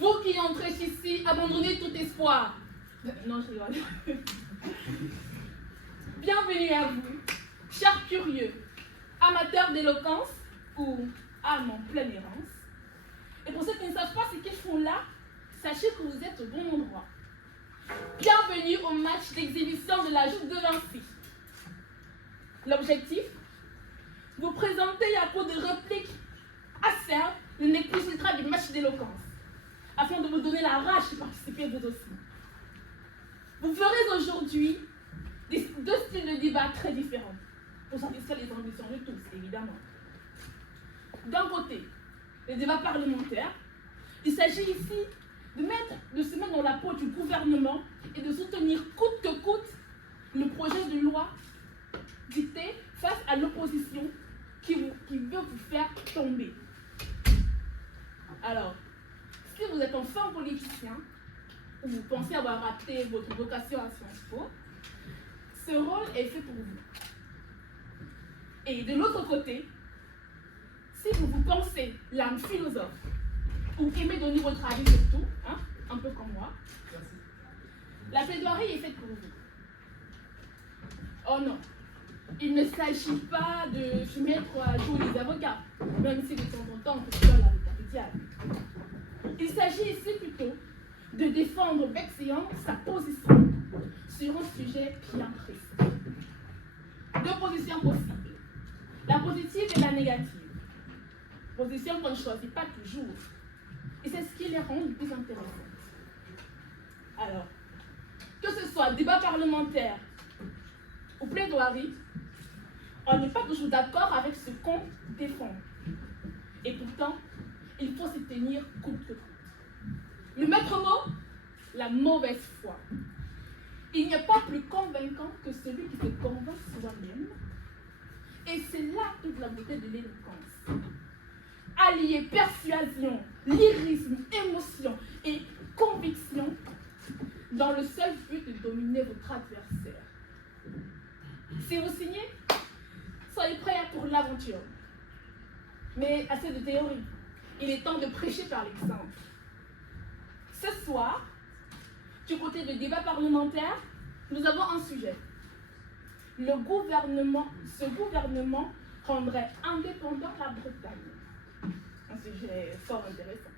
Vous qui entrez ici, abandonnez tout espoir. Non, je rigole. Bienvenue à vous, chers curieux, amateurs d'éloquence ou âmes en pleine errance. Et pour ceux qui ne savent pas ce qu'ils font là, sachez que vous êtes au bon endroit. Bienvenue au match d'exhibition de la Joute de Vinci. L'objectif, vous présenter à coup de répliques acerbes le nez plus ultra du match d'éloquence, afin de vous donner la rage de participer vous aussi. Vous ferez aujourd'hui deux styles de débat très différents, pour satisfaire les ambitions de tous, évidemment. D'un côté, le débat parlementaire. Il s'agit ici de se mettre dans la peau du gouvernement et de soutenir coûte que coûte le projet de loi dicté face à l'opposition qui veut vous faire tomber. Alors, si vous êtes un fin politicien ou vous pensez avoir raté votre vocation à Sciences Po, ce rôle est fait pour vous. Et de l'autre côté, si vous pensez l'âme philosophe ou aimez donner votre avis sur tout, hein, un peu comme moi, la plaidoirie est faite pour vous. Oh non, il ne s'agit pas de se mettre à jouer les avocats, même si de temps en temps on peut faire l'avocat du diable. Il s'agit ici plutôt de défendre bec et ongles sa position sur un sujet bien précis. Deux positions possibles, la positive et la négative. Position qu'on ne choisit pas toujours. Et c'est ce qui les rend le plus intéressants. Alors, que ce soit débat parlementaire ou plaidoirie, on n'est pas toujours d'accord avec ce qu'on défend. Et pourtant, il faut se tenir coûte que coûte. Le maître mot, la mauvaise foi. Il n'y a pas plus convaincant que celui qui se convainc soi-même. Et c'est là toute la beauté de l'éloquence. Allier persuasion, lyrisme, émotion et conviction dans le seul but de dominer votre adversaire. Si vous signez, soyez prêts pour l'aventure. Mais assez de théorie. Il est temps de prêcher par l'exemple. Ce soir, du côté du débat parlementaire, nous avons un sujet. Ce gouvernement rendrait indépendant la Bretagne. Un sujet fort intéressant.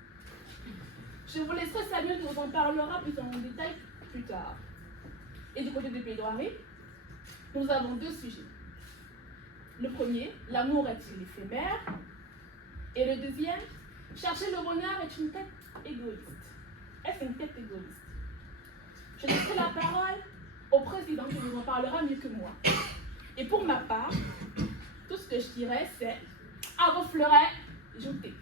Je vous laisserai Samuel qui vous en parlera plus en détail plus tard. Et du côté de plaidoirie, nous avons deux sujets. Le premier, l'amour est-il éphémère? Et le deuxième, chercher le bonheur est une quête égoïste. Est-ce une quête égoïste? Je laisserai la parole au président qui vous en parlera mieux que moi. Et pour ma part, tout ce que je dirais, c'est à vos fleurets, jetez.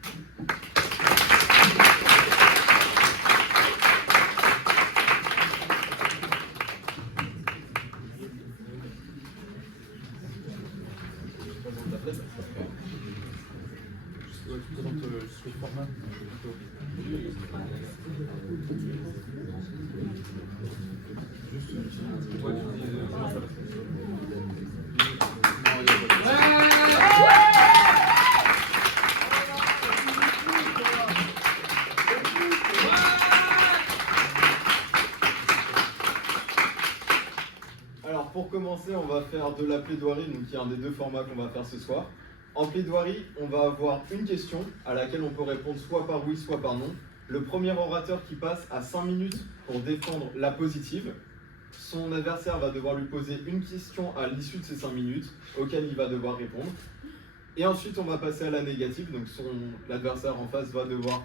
Jusqu'au format. Alors pour commencer, on va faire de la plaidoirie, donc qui est un des deux formats qu'on va faire ce soir. En plaidoirie, on va avoir une question à laquelle on peut répondre soit par oui, soit par non. Le premier orateur qui passe a 5 minutes pour défendre la positive. Son adversaire va devoir lui poser une question à l'issue de ces 5 minutes, auquel il va devoir répondre. Et ensuite, on va passer à la négative, donc l'adversaire en face va devoir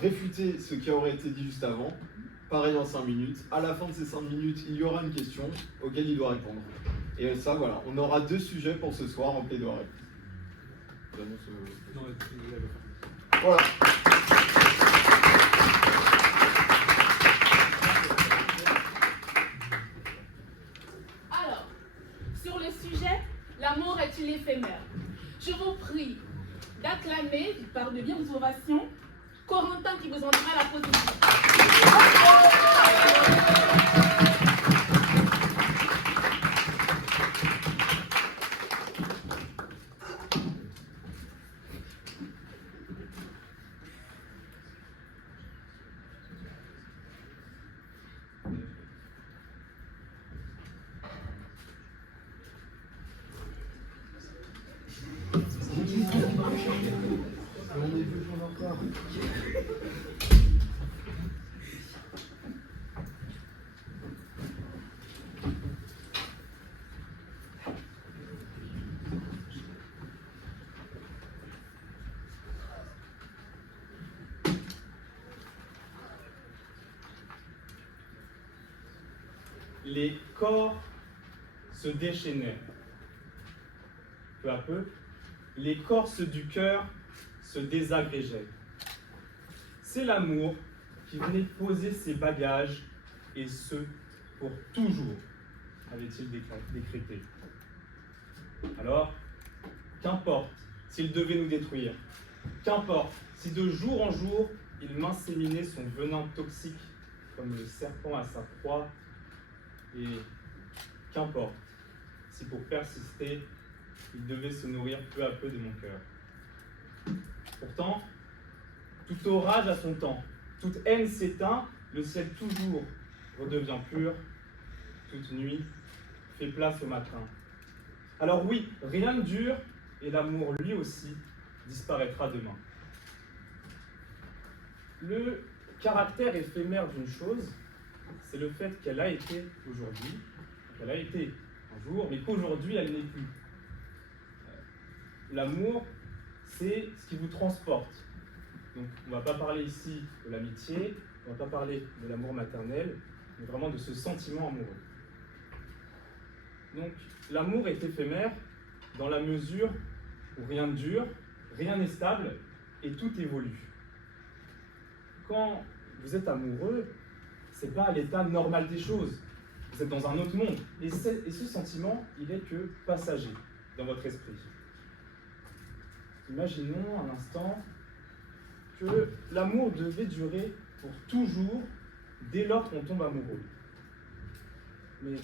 réfuter ce qui aurait été dit juste avant. Pareil en 5 minutes. À la fin de ces 5 minutes, il y aura une question auquel il doit répondre. Et ça, voilà, on aura 2 sujets pour ce soir en plaidoirie. Voilà. Alors, sur le sujet, l'amour est-il éphémère? Je vous prie d'acclamer, par de vives ovations, Corentin qui vous en dira la position. Les corps se déchaînaient. Peu à peu, l'écorce du cœur se désagrégeait. C'est l'amour qui venait poser ses bagages, et ce, pour toujours, avait-il décrété. Alors, qu'importe s'il devait nous détruire, qu'importe si de jour en jour il m'inséminait son venin toxique comme le serpent à sa proie, et qu'importe si pour persister, il devait se nourrir peu à peu de mon cœur. Pourtant, tout orage a son temps, toute haine s'éteint, le ciel toujours redevient pur, toute nuit fait place au matin. Alors oui, rien ne dure, et l'amour lui aussi disparaîtra demain. Le caractère éphémère d'une chose, c'est le fait qu'elle a été aujourd'hui, qu'elle a été un jour, mais qu'aujourd'hui elle n'est plus. L'amour, c'est ce qui vous transporte. Donc on ne va pas parler ici de l'amitié, on ne va pas parler de l'amour maternel, mais vraiment de ce sentiment amoureux. Donc l'amour est éphémère dans la mesure où rien ne dure, rien n'est stable et tout évolue. Quand vous êtes amoureux, ce n'est pas à l'état normal des choses. Vous êtes dans un autre monde. Et ce sentiment, il est que passager dans votre esprit. Imaginons un instant que l'amour devait durer pour toujours dès lors qu'on tombe amoureux. Mais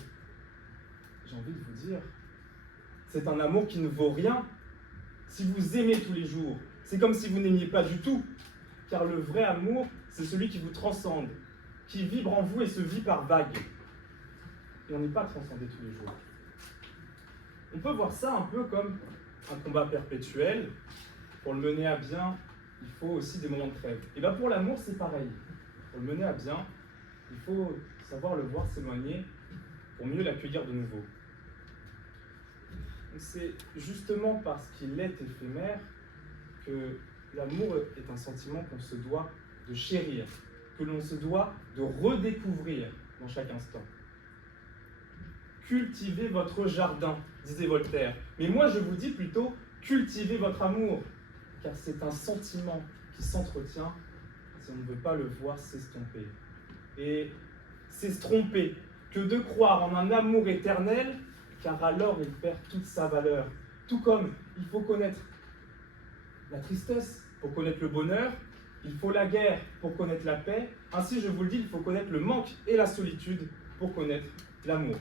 j'ai envie de vous dire, c'est un amour qui ne vaut rien. Si vous aimez tous les jours, c'est comme si vous n'aimiez pas du tout. Car le vrai amour, c'est celui qui vous transcende, qui vibre en vous et se vit par vagues. Et on n'est pas transcendé tous les jours. On peut voir ça un peu comme un combat perpétuel. Pour le mener à bien, il faut aussi des moments de trêve. Et bien pour l'amour, c'est pareil. Pour le mener à bien, il faut savoir le voir s'éloigner pour mieux l'accueillir de nouveau. C'est justement parce qu'il est éphémère que l'amour est un sentiment qu'on se doit de chérir, que l'on se doit de redécouvrir dans chaque instant. Cultivez votre jardin, disait Voltaire. Mais moi je vous dis plutôt, cultivez votre amour, car c'est un sentiment qui s'entretient si on ne veut pas le voir s'estomper. Et c'est se tromper que de croire en un amour éternel, car alors il perd toute sa valeur. Tout comme il faut connaître la tristesse pour connaître le bonheur, il faut la guerre pour connaître la paix, ainsi je vous le dis, il faut connaître le manque et la solitude pour connaître l'amour.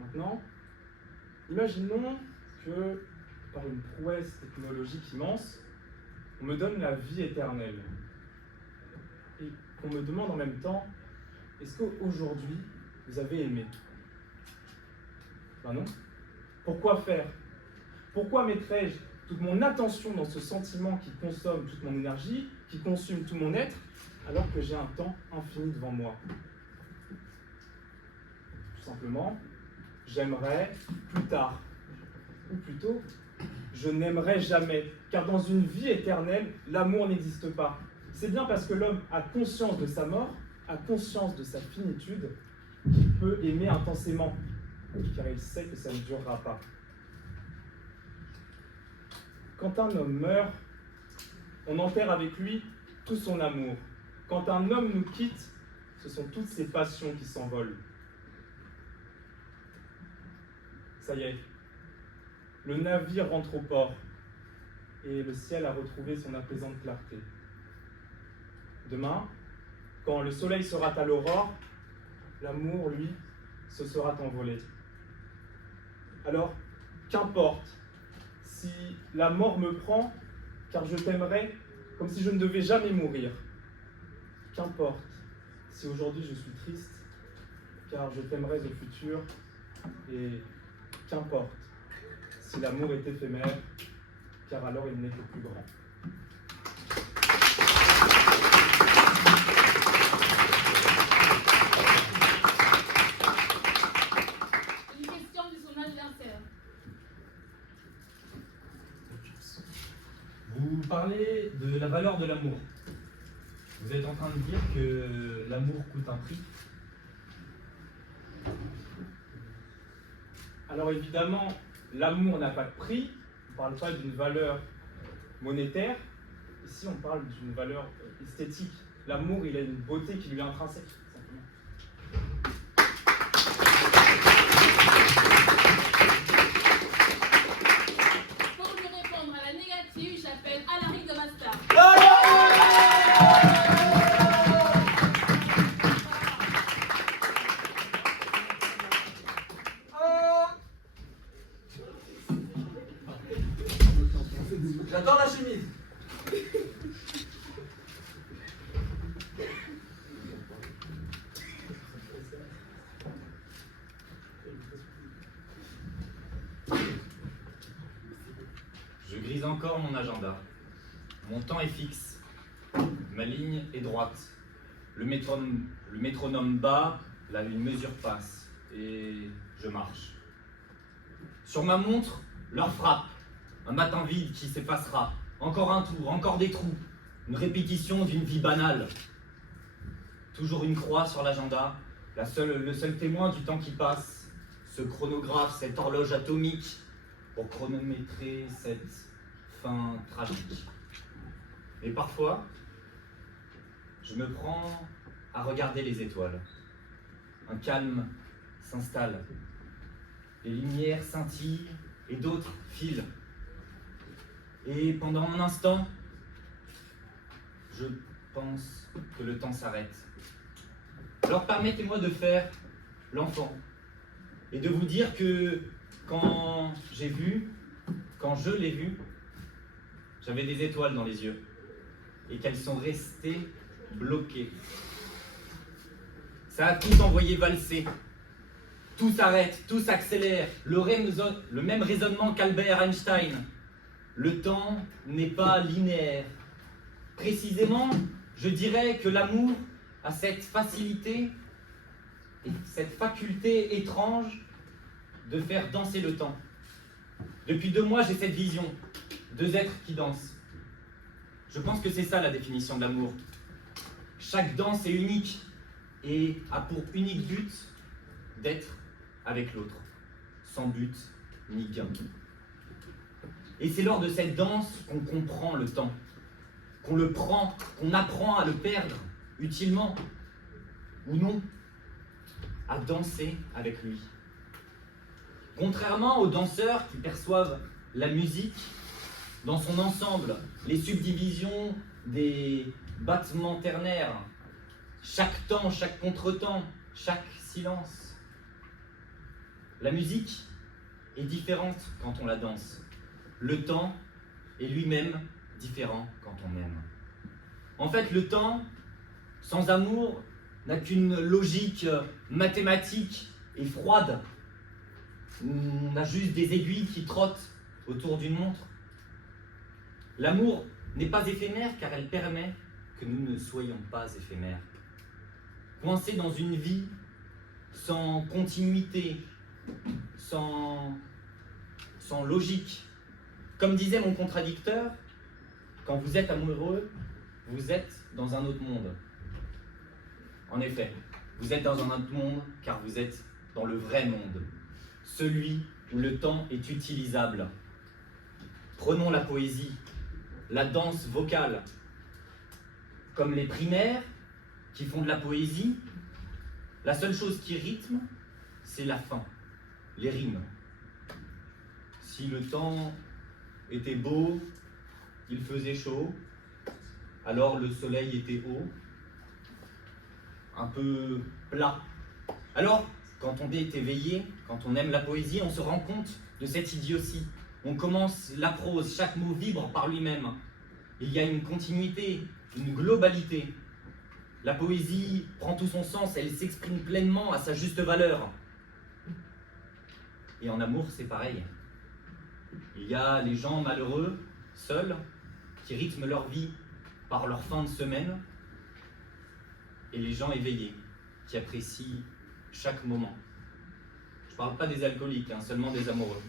Maintenant, imaginons que par une prouesse technologique immense, on me donne la vie éternelle. Et qu'on me demande en même temps, est-ce qu'aujourd'hui, vous avez aimé? Ben non. Pourquoi faire? Pourquoi mettrais-je toute mon attention dans ce sentiment qui consomme toute mon énergie, qui consume tout mon être, alors que j'ai un temps infini devant moi? Tout simplement, j'aimerais plus tard. Ou plutôt, je n'aimerai jamais, car dans une vie éternelle, l'amour n'existe pas. C'est bien parce que l'homme a conscience de sa mort, a conscience de sa finitude, qu'il peut aimer intensément, car il sait que ça ne durera pas. Quand un homme meurt, on enterre avec lui tout son amour. Quand un homme nous quitte, ce sont toutes ses passions qui s'envolent. Ça y est, le navire rentre au port et le ciel a retrouvé son apaisante clarté. Demain, quand le soleil sera à l'aurore, l'amour, lui, se sera envolé. Alors, qu'importe si la mort me prend, car je t'aimerai comme si je ne devais jamais mourir. Qu'importe si aujourd'hui je suis triste, car je t'aimerai au futur. Et qu'importe si l'amour est éphémère, car alors il n'est que plus grand. Une question de son adversaire. Vous parlez de la valeur de l'amour. Vous êtes en train de dire que l'amour coûte un prix. Alors évidemment, l'amour n'a pas de prix, on ne parle pas d'une valeur monétaire, ici on parle d'une valeur esthétique. L'amour, il a une beauté qui lui est intrinsèque, simplement. Pour lui répondre à la négative, j'appelle Alaric de Master. J'adore la chemise. Je grise encore mon agenda. Mon temps est fixe. Ma ligne est droite. Le métronome bat, là une mesure passe. Et je marche. Sur ma montre, l'heure frappe. Un matin vide qui s'effacera. Encore un tour, encore des trous. Une répétition d'une vie banale. Toujours une croix sur l'agenda. Le seul témoin du temps qui passe. Ce chronographe, cette horloge atomique. Pour chronométrer cette fin tragique. Et parfois, je me prends à regarder les étoiles. Un calme s'installe. Les lumières scintillent et d'autres filent. Et pendant un instant, je pense que le temps s'arrête. Alors permettez-moi de faire l'enfant et de vous dire que quand je l'ai vu, j'avais des étoiles dans les yeux et qu'elles sont restées bloquées. Ça a tout envoyé valser. Tout s'arrête, tout s'accélère. Le même raisonnement qu'Albert Einstein. Le temps n'est pas linéaire. Précisément, je dirais que l'amour a cette facilité et cette faculté étrange de faire danser le temps. Depuis 2 mois, j'ai cette vision. 2 êtres qui dansent. Je pense que c'est ça la définition de l'amour. Chaque danse est unique et a pour unique but d'être avec l'autre, sans but ni gain. Et c'est lors de cette danse qu'on comprend le temps, qu'on le prend, qu'on apprend à le perdre utilement ou non, à danser avec lui. Contrairement aux danseurs qui perçoivent la musique dans son ensemble, les subdivisions des battements ternaires, chaque temps, chaque contretemps, chaque silence. La musique est différente quand on la danse. Le temps est lui-même différent quand on aime. En fait, le temps, sans amour, n'a qu'une logique mathématique et froide. On a juste des aiguilles qui trottent autour d'une montre. L'amour n'est pas éphémère car elle permet que nous ne soyons pas éphémères. Coincés dans une vie sans continuité, sans logique. Comme disait mon contradicteur, quand vous êtes amoureux, vous êtes dans un autre monde. En effet, vous êtes dans un autre monde car vous êtes dans le vrai monde, celui où le temps est utilisable. Prenons la poésie, la danse vocale. Comme les primaires qui font de la poésie, la seule chose qui rythme, c'est la fin, les rimes. Si le temps était beau, il faisait chaud, alors le soleil était haut, un peu plat. Alors, quand on est éveillé, quand on aime la poésie, on se rend compte de cette idiotie. On commence la prose, chaque mot vibre par lui-même. Il y a une continuité, une globalité. La poésie prend tout son sens, elle s'exprime pleinement à sa juste valeur. Et en amour, c'est pareil. Il y a les gens malheureux seuls, qui rythment leur vie par leur fin de semaine, et les gens éveillés, qui apprécient chaque moment. Je ne parle pas des alcooliques, seulement des amoureux.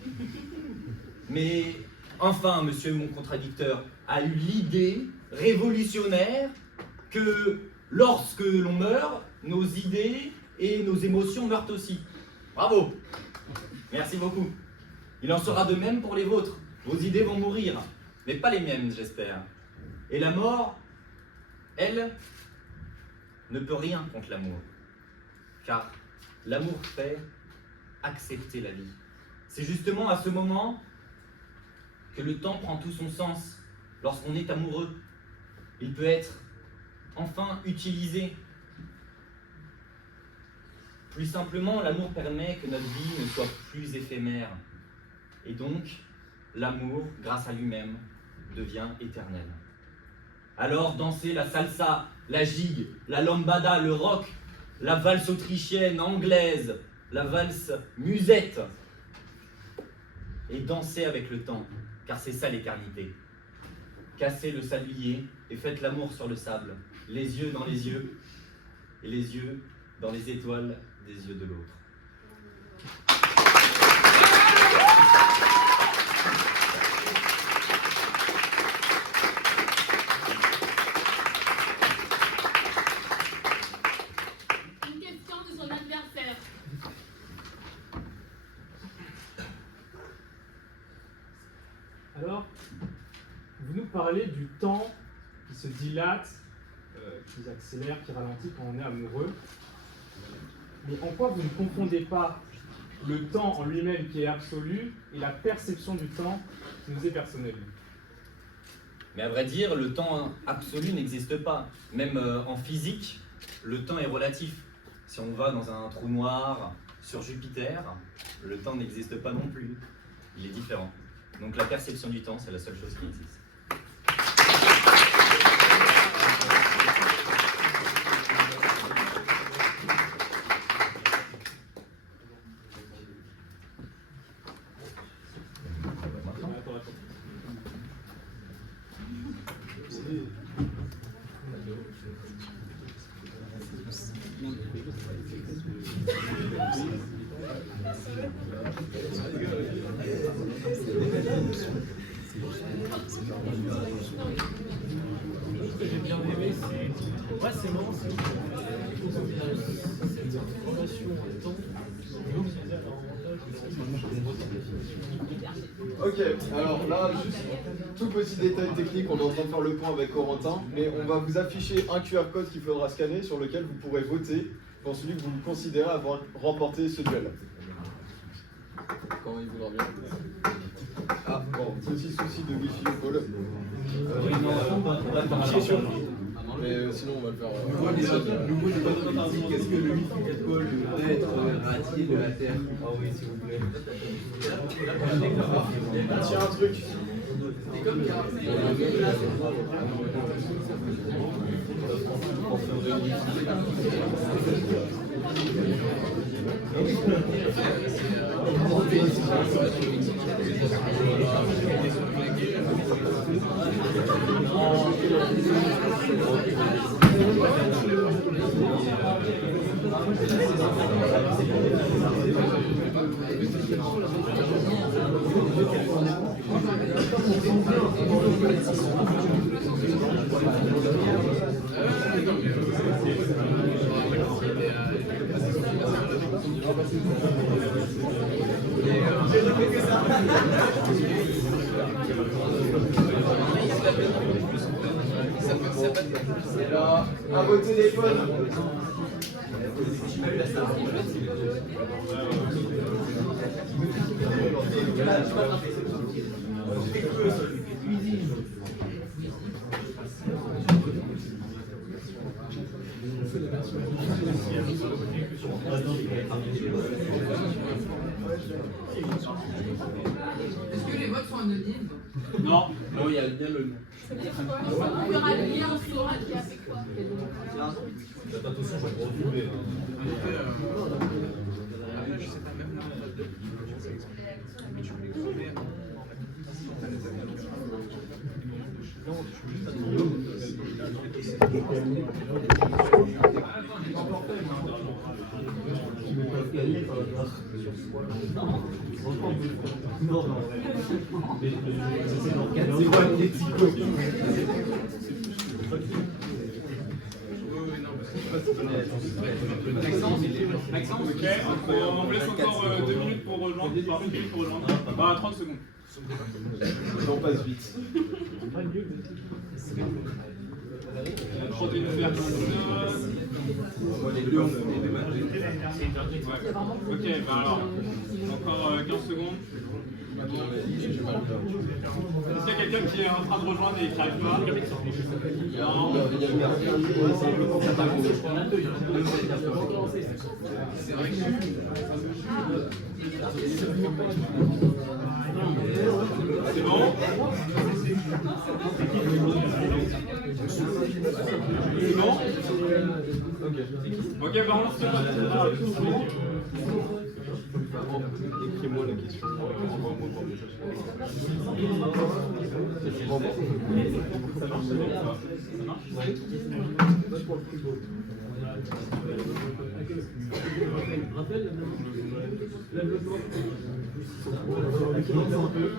Mais enfin, monsieur mon contradicteur a eu l'idée révolutionnaire que lorsque l'on meurt, nos idées et nos émotions meurent aussi. Bravo! Merci beaucoup. Il en sera de même pour les vôtres. Vos idées vont mourir, mais pas les miennes, j'espère. Et la mort, elle, ne peut rien contre l'amour. Car l'amour fait accepter la vie. C'est justement à ce moment que le temps prend tout son sens. Lorsqu'on est amoureux, il peut être enfin utilisé. Plus simplement, l'amour permet que notre vie ne soit plus éphémère. Et donc, l'amour, grâce à lui-même, devient éternel. Alors, dansez la salsa, la gigue, la lambada, le rock, la valse autrichienne, anglaise, la valse musette. Et dansez avec le temps, car c'est ça l'éternité. Cassez le sablier et faites l'amour sur le sable, les yeux dans les yeux, et les yeux dans les étoiles des yeux de l'autre. Une question de son adversaire. Alors, vous nous parlez du temps qui se dilate, qui accélère, qui ralentit quand on est amoureux. Mais en quoi vous ne confondez pas le temps en lui-même qui est absolu et la perception du temps qui nous est personnelle? Mais à vrai dire, le temps absolu n'existe pas. Même en physique, le temps est relatif. Si on va dans un trou noir sur Jupiter, le temps n'existe pas non plus. Il est différent. Donc la perception du temps, c'est la seule chose qui existe. Ce que j'ai bien aimé, c'est. Ouais, c'est marrant, c'est cette relation à temps. Ok, alors là, juste tout petit détail technique, on est en train de faire le point avec Corentin, mais on va vous afficher un QR code qu'il faudra scanner sur lequel vous pourrez voter pour celui que vous considérez avoir remporté ce duel. Quand il voudra bien. Ah bon, petit souci de wifi au pôle. Mais sinon on va le faire. Nouveau débat politique, est-ce que le wifi du pôle devrait être radié de la Terre? Ah oui, s'il vous plaît. Tiens un truc. C'est comme il y a Et là, à vos téléphones. Est-ce que les votes sont anonymes? Non, il y a bien le nom. Il y aura le lien, on saura qui a fait quoi. Attention, je vais retrouver. Maxence, ok, on vous laisse encore 2 minutes pour rejoindre, 1 minute pour rejoindre. Bah, 30 secondes. On passe vite. La 31 personnes. Ok, bah alors, encore 15 secondes. Est-ce qu'il y a quelqu'un qui est en train de rejoindre et qui n'arrive pas? Non. C'est vrai que c'est bon? C'est bon? Ok, bah on lance le Écris-moi la question.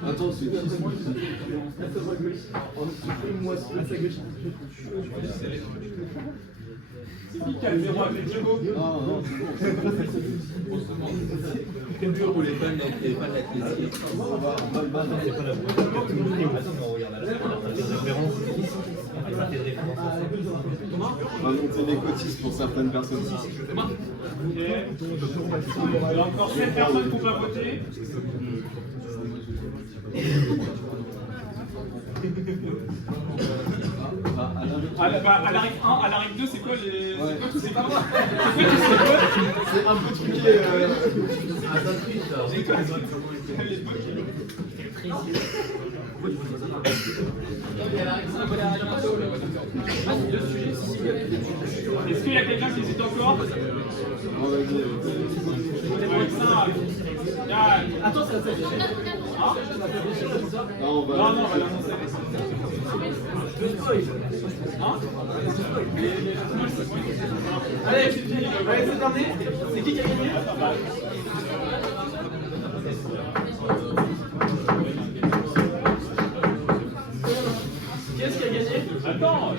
attends, c'est qui C'est qui a le 0 avec Diogo? Ah non, c'est bon. C'est dur pour les fans d'athlétisme. On va le battre. On va monter les cotistes pour certaines personnes. Ok. Il y a encore 7 personnes qui ne peuvent pas voter. À la règle 1, à la règle 2, c'est quoi les. Ouais. C'est pas moi. C'est un peu truqué. Les bugs. Est-ce qu'il y a quelqu'un qui hésite encore? Attends, ça fait. Non, on va l'annoncer. Allez, c'est terminé. C'est qui a gagné? Qu'est-ce qui a gagné? Attends.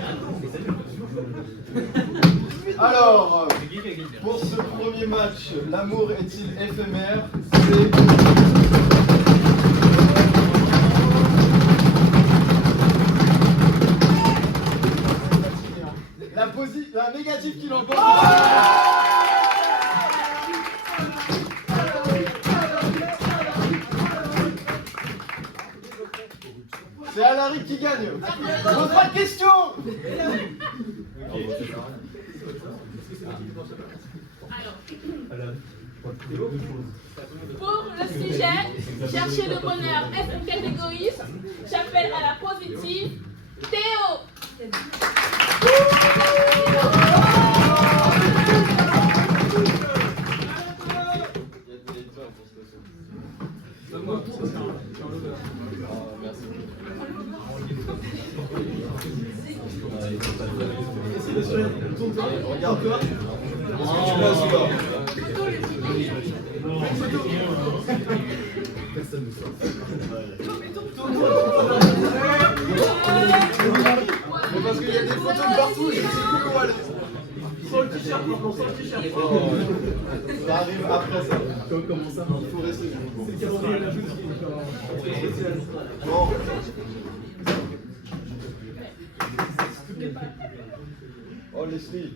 Alors, pour ce premier match, l'amour est-il éphémère? C'est... la négative qui l'emporte. C'est Alaric qui gagne. Pose pas de questions. Pour le sujet, chercher le bonheur, est-ce quel égoïste? J'appelle à la positive Théo. Regarde-toi. Tu l'as celui-là. Personne ne sort. Mais parce qu'il y a des photos de partout, je sais plus comment aller. Sans le t-shirt, maintenant, sans le t-shirt. Ça arrive après ça. Comment ça? Il faut rester. C'est le calendrier de la joute. Bon. Oh Leslie.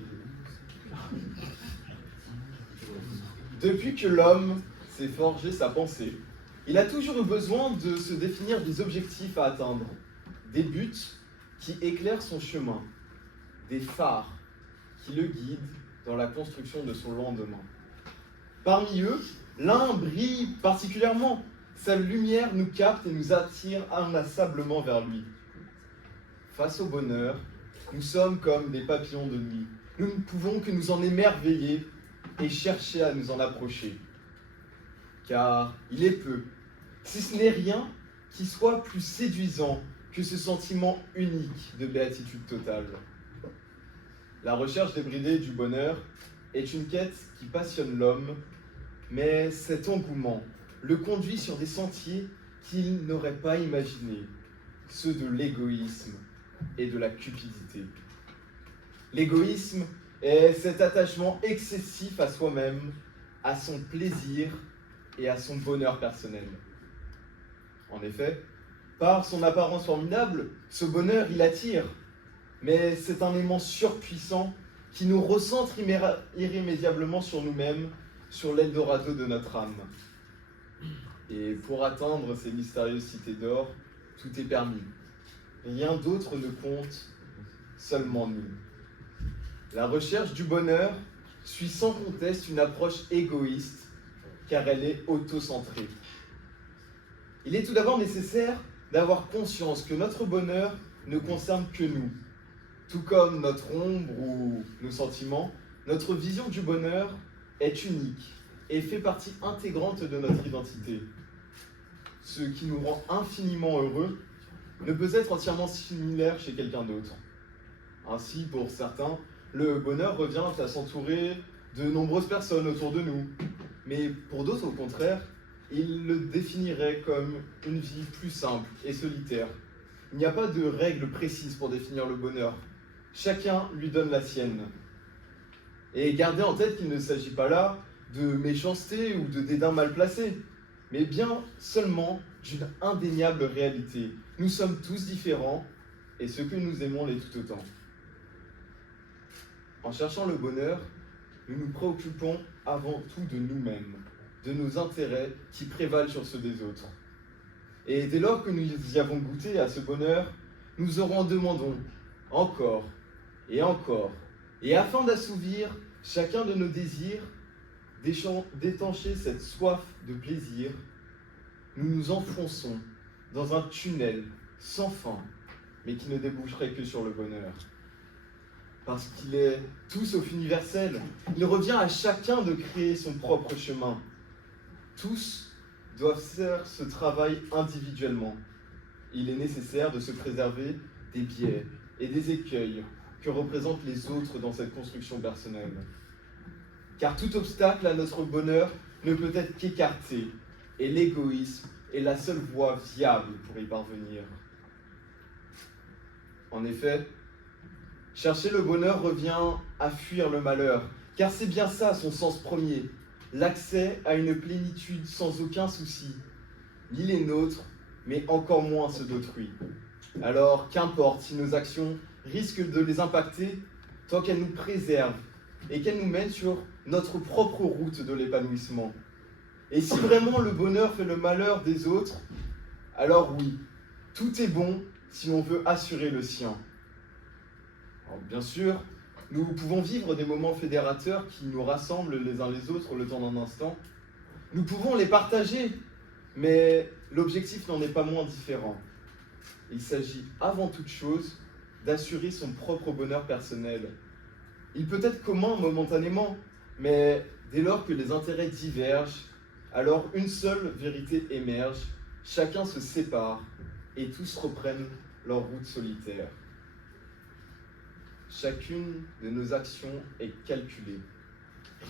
Depuis que l'homme s'est forgé sa pensée, il a toujours eu besoin de se définir des objectifs à atteindre, des buts qui éclairent son chemin, des phares qui le guident dans la construction de son lendemain. Parmi eux, l'un brille particulièrement. Sa lumière nous capte et nous attire inlassablement vers lui. Face au bonheur, nous sommes comme des papillons de nuit. Nous ne pouvons que nous en émerveiller et chercher à nous en approcher. Car il est peu, si ce n'est rien, qui soit plus séduisant que ce sentiment unique de béatitude totale. La recherche débridée du bonheur est une quête qui passionne l'homme, mais cet engouement le conduit sur des sentiers qu'il n'aurait pas imaginés, ceux de l'égoïsme et de la cupidité. L'égoïsme est cet attachement excessif à soi-même, à son plaisir et à son bonheur personnel. En effet, par son apparence formidable, ce bonheur, il attire, mais c'est un aimant surpuissant qui nous recentre irrémédiablement sur nous-mêmes, sur l'Eldorado de notre âme. Et pour atteindre ces mystérieuses cités d'or, tout est permis. Rien d'autre ne compte, seulement nous. La recherche du bonheur suit sans conteste une approche égoïste, car elle est autocentrée. Il est tout d'abord nécessaire d'avoir conscience que notre bonheur ne concerne que nous. Tout comme notre ombre ou nos sentiments, notre vision du bonheur est unique et fait partie intégrante de notre identité. Ce qui nous rend infiniment heureux ne peut être entièrement similaire chez quelqu'un d'autre. Ainsi, pour certains, le bonheur revient à s'entourer de nombreuses personnes autour de nous. Mais pour d'autres, au contraire, ils le définiraient comme une vie plus simple et solitaire. Il n'y a pas de règle précise pour définir le bonheur. Chacun lui donne la sienne. Et gardez en tête qu'il ne s'agit pas là de méchanceté ou de dédain mal placé, mais bien seulement d'une indéniable réalité. Nous sommes tous différents, et ceux que nous aimons l'est tout autant. En cherchant le bonheur, nous nous préoccupons avant tout de nous-mêmes, de nos intérêts qui prévalent sur ceux des autres. Et dès lors que nous y avons goûté à ce bonheur, nous en demandons encore et encore, et afin d'assouvir chacun de nos désirs, d'étancher cette soif de plaisir, nous nous enfonçons dans un tunnel sans fin, mais qui ne déboucherait que sur le bonheur. Parce qu'il est tout sauf universel, il revient à chacun de créer son propre chemin. Tous doivent faire ce travail individuellement. Il est nécessaire de se préserver des biais et des écueils que représentent les autres dans cette construction personnelle. Car tout obstacle à notre bonheur ne peut être qu'écarté, et l'égoïsme est la seule voie viable pour y parvenir. En effet, chercher le bonheur revient à fuir le malheur, car c'est bien ça son sens premier, l'accès à une plénitude sans aucun souci, ni les nôtres, mais encore moins ceux d'autrui. Alors qu'importe si nos actions risquent de les impacter, tant qu'elles nous préservent et qu'elles nous mènent sur notre propre route de l'épanouissement. Et si vraiment le bonheur fait le malheur des autres, alors oui, tout est bon si l'on veut assurer le sien. Alors, bien sûr, nous pouvons vivre des moments fédérateurs qui nous rassemblent les uns les autres le temps d'un instant. Nous pouvons les partager, mais l'objectif n'en est pas moins différent. Il s'agit avant toute chose d'assurer son propre bonheur personnel. Il peut être commun momentanément, mais dès lors que les intérêts divergent, alors une seule vérité émerge, chacun se sépare et tous reprennent leur route solitaire. Chacune de nos actions est calculée.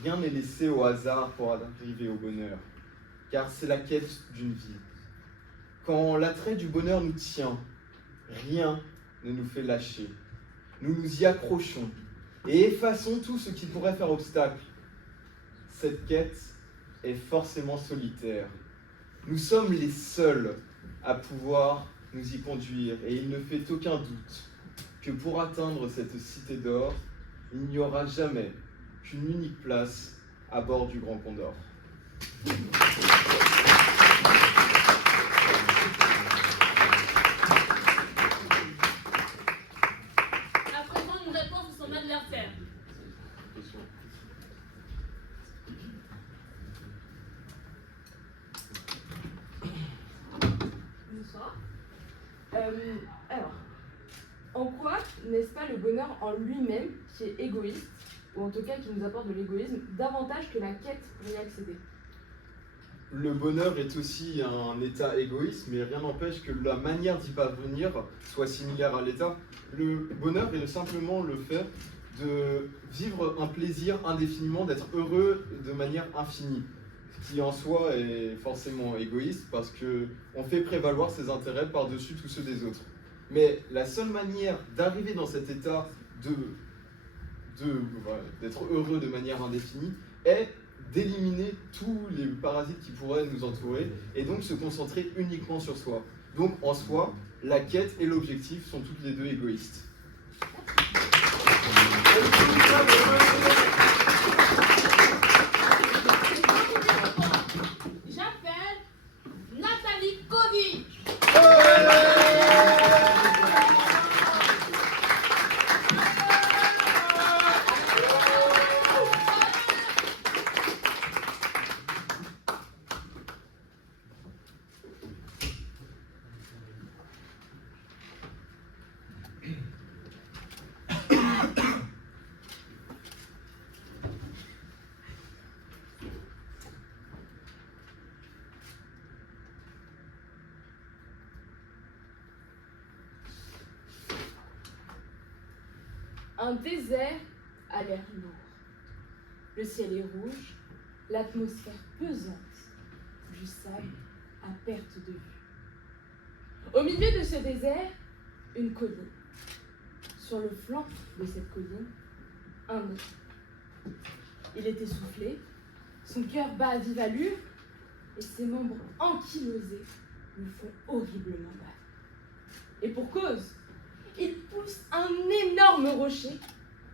Rien n'est laissé au hasard pour arriver au bonheur, car c'est la quête d'une vie. Quand l'attrait du bonheur nous tient, rien ne nous fait lâcher. Nous nous y accrochons et effaçons tout ce qui pourrait faire obstacle. Cette quête est forcément solitaire. Nous sommes les seuls à pouvoir nous y conduire et il ne fait aucun doute que pour atteindre cette cité d'or, il n'y aura jamais qu'une unique place à bord du Grand Condor. À présent, une réponse de son adversaire. Bonsoir. Alors, en quoi n'est-ce pas le bonheur en lui-même qui est égoïste, ou en tout cas qui nous apporte de l'égoïsme, davantage que la quête pour y accéder? Le bonheur est aussi un état égoïste, mais rien n'empêche que la manière d'y parvenir soit similaire à l'état. Le bonheur est simplement le fait de vivre un plaisir indéfiniment, d'être heureux de manière infinie, ce qui en soi est forcément égoïste parce qu'on fait prévaloir ses intérêts par-dessus tous ceux des autres. Mais la seule manière d'arriver dans cet état d'être heureux de manière indéfinie est d'éliminer tous les parasites qui pourraient nous entourer et donc se concentrer uniquement sur soi. Donc en soi, la quête et l'objectif sont toutes les deux égoïstes. J'appelle Nathalie Cody. Un désert a l'air lourd. Le ciel est rouge, l'atmosphère pesante, du sable à perte de vue. Au milieu de ce désert, une colline. Sur le flanc de cette colline, un homme. Il est essoufflé, son cœur bat à vive allure et ses membres ankylosés lui font horriblement mal. Et pour cause, il pousse un énorme rocher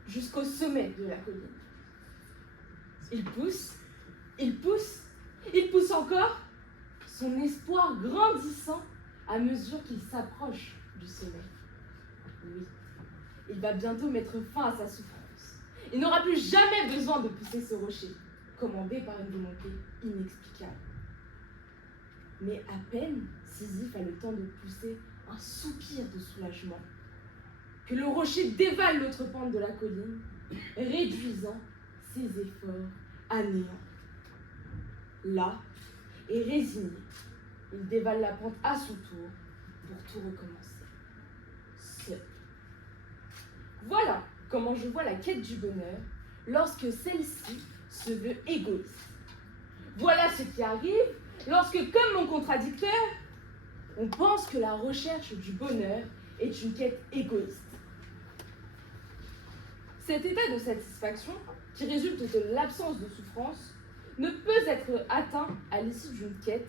jusqu'au sommet de la colline. Il pousse, il pousse, il pousse encore, son espoir grandissant à mesure qu'il s'approche du sommet. Oui, il va bientôt mettre fin à sa souffrance. Il n'aura plus jamais besoin de pousser ce rocher, commandé par une volonté inexplicable. Mais à peine Sisyphe a le temps de pousser un soupir de soulagement, que le rocher dévale l'autre pente de la colline, réduisant ses efforts à néant. Là, et résigné, il dévale la pente à son tour pour tout recommencer. Seul. Voilà comment je vois la quête du bonheur lorsque celle-ci se veut égoïste. Voilà ce qui arrive lorsque, comme mon contradicteur, on pense que la recherche du bonheur est une quête égoïste. Cet état de satisfaction, qui résulte de l'absence de souffrance, ne peut être atteint à l'issue d'une quête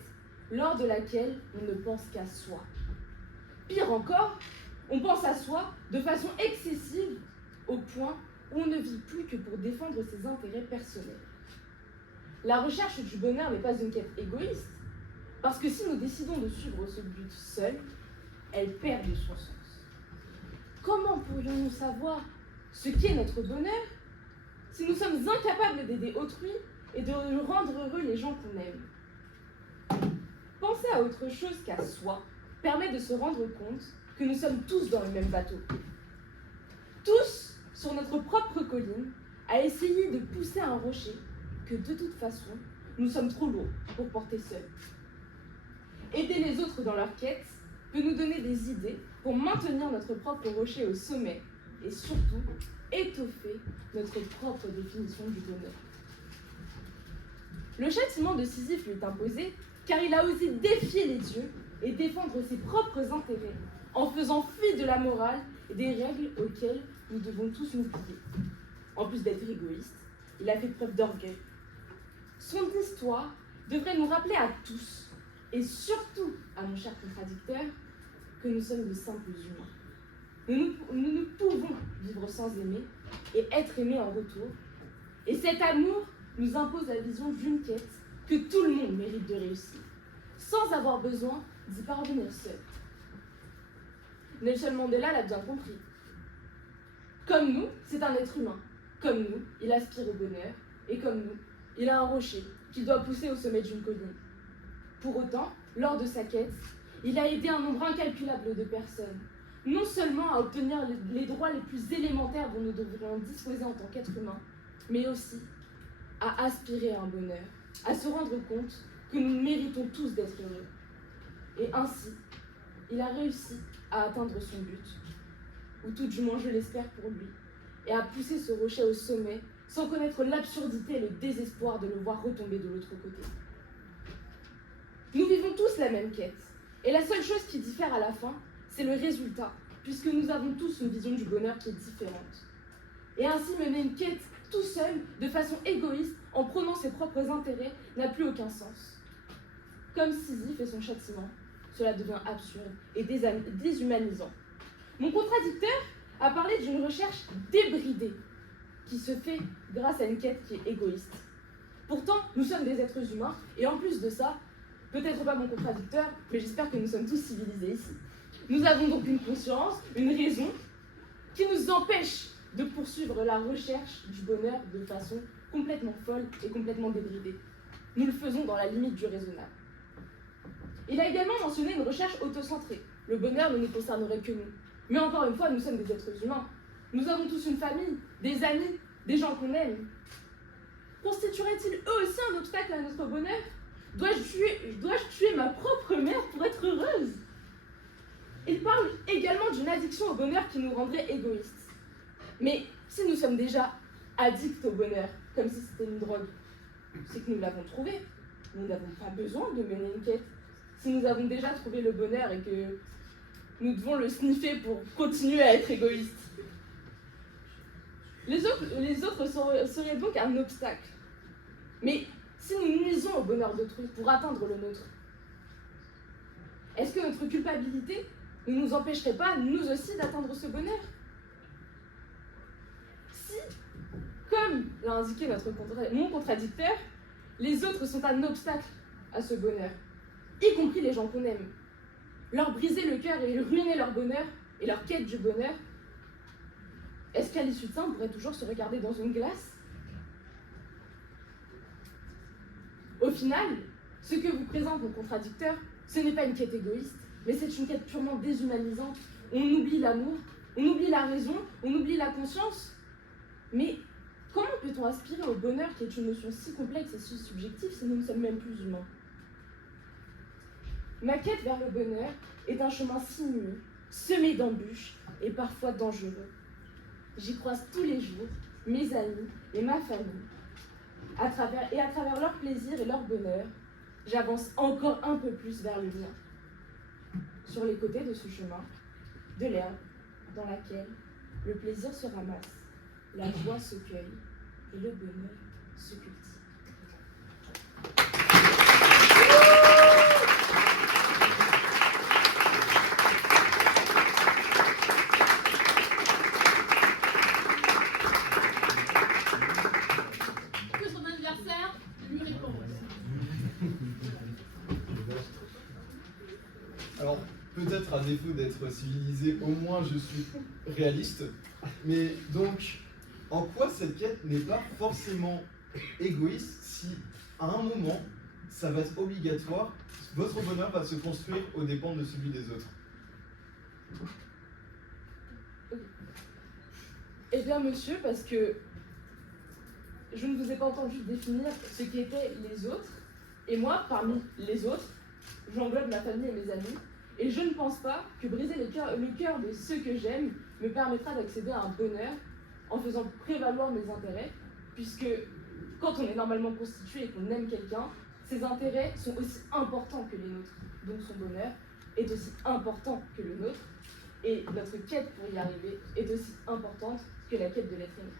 lors de laquelle on ne pense qu'à soi. Pire encore, on pense à soi de façon excessive au point où on ne vit plus que pour défendre ses intérêts personnels. La recherche du bonheur n'est pas une quête égoïste, parce que si nous décidons de suivre ce but seul, elle perd de son sens. Comment pourrions-nous savoir ce qu'est notre bonheur si nous sommes incapables d'aider autrui et de rendre heureux les gens qu'on aime? Penser à autre chose qu'à soi permet de se rendre compte que nous sommes tous dans le même bateau. Tous, sur notre propre colline, à essayer de pousser un rocher que de toute façon, nous sommes trop lourds pour porter seuls. Aider les autres dans leur quête peut nous donner des idées pour maintenir notre propre rocher au sommet et surtout étoffer notre propre définition du bonheur. Le châtiment de Sisyphe lui est imposé car il a osé défier les dieux et défendre ses propres intérêts en faisant fi de la morale et des règles auxquelles nous devons tous nous plier. En plus d'être égoïste, il a fait preuve d'orgueil. Son histoire devrait nous rappeler à tous, et surtout à mon cher contradicteur, que nous sommes de simples humains. Nous ne pouvons vivre sans aimer et être aimés en retour. Et cet amour nous impose la vision d'une quête que tout le monde mérite de réussir, sans avoir besoin d'y parvenir seul. Nelson Mandela l'a bien compris. Comme nous, c'est un être humain. Comme nous, il aspire au bonheur. Et comme nous, il a un rocher qu'il doit pousser au sommet d'une colline. Pour autant, lors de sa quête, il a aidé un nombre incalculable de personnes, non seulement à obtenir les droits les plus élémentaires dont nous devrions disposer en tant qu'être humain, mais aussi à aspirer à un bonheur, à se rendre compte que nous méritons tous d'être heureux. Et ainsi, il a réussi à atteindre son but, ou tout du moins je l'espère pour lui, et à pousser ce rocher au sommet sans connaître l'absurdité et le désespoir de le voir retomber de l'autre côté. Nous vivons tous la même quête, et la seule chose qui diffère à la fin, c'est le résultat, puisque nous avons tous une vision du bonheur qui est différente. Et ainsi mener une quête tout seul, de façon égoïste, en prenant ses propres intérêts, n'a plus aucun sens. Comme Sisyphe et son châtiment, cela devient absurde et déshumanisant. Mon contradicteur a parlé d'une recherche débridée, qui se fait grâce à une quête qui est égoïste. Pourtant, nous sommes des êtres humains, et en plus de ça, peut-être pas mon contradicteur, mais j'espère que nous sommes tous civilisés ici. Nous avons donc une conscience, une raison, qui nous empêche de poursuivre la recherche du bonheur de façon complètement folle et complètement débridée. Nous le faisons dans la limite du raisonnable. Il a également mentionné une recherche autocentrée. Le bonheur ne nous concernerait que nous. Mais encore une fois, nous sommes des êtres humains. Nous avons tous une famille, des amis, des gens qu'on aime. Constitueraient-ils eux aussi un obstacle à notre bonheur? Dois-je tuer ma propre mère pour être heureuse? Il parle également d'une addiction au bonheur qui nous rendrait égoïstes. Mais si nous sommes déjà addicts au bonheur, comme si c'était une drogue, c'est que nous l'avons trouvé. Nous n'avons pas besoin de mener une quête. Si nous avons déjà trouvé le bonheur et que nous devons le sniffer pour continuer à être égoïstes. Les autres seraient donc un obstacle. Mais si nous nuisons au bonheur d'autrui pour atteindre le nôtre, est-ce que notre culpabilité ne nous empêcherait pas, nous aussi, d'atteindre ce bonheur? Si, comme l'a indiqué mon contradicteur, les autres sont un obstacle à ce bonheur, y compris les gens qu'on aime, leur briser le cœur et ruiner leur bonheur et leur quête du bonheur, est-ce qu'à l'issue de ça, on pourrait toujours se regarder dans une glace? Au final, ce que vous présente mon contradicteur, ce n'est pas une quête égoïste, mais c'est une quête purement déshumanisante. On oublie l'amour, on oublie la raison, on oublie la conscience. Mais comment peut-on aspirer au bonheur qui est une notion si complexe et si subjective si nous ne sommes même plus humains? Ma quête vers le bonheur est un chemin sinueux, semé d'embûches et parfois dangereux. J'y croise tous les jours mes amis et ma famille. À travers leur plaisir et leur bonheur, j'avance encore un peu plus vers le mien. Sur les côtés de ce chemin, de l'herbe dans laquelle le plaisir se ramasse, la joie se cueille et le bonheur se cultive. Que son adversaire lui réponde. Alors, peut-être à défaut d'être civilisé, au moins je suis réaliste. Mais donc, en quoi cette quête n'est pas forcément égoïste si, à un moment, ça va être obligatoire, votre bonheur va se construire aux dépens de celui des autres? Eh bien, monsieur, parce que je ne vous ai pas entendu définir ce qu'étaient les autres. Et moi, parmi les autres, j'englobe ma famille et mes amis. Et je ne pense pas que briser le cœur de ceux que j'aime me permettra d'accéder à un bonheur en faisant prévaloir mes intérêts, puisque quand on est normalement constitué et qu'on aime quelqu'un, ses intérêts sont aussi importants que les nôtres. Donc son bonheur est aussi important que le nôtre, et notre quête pour y arriver est aussi importante que la quête de l'être aimé.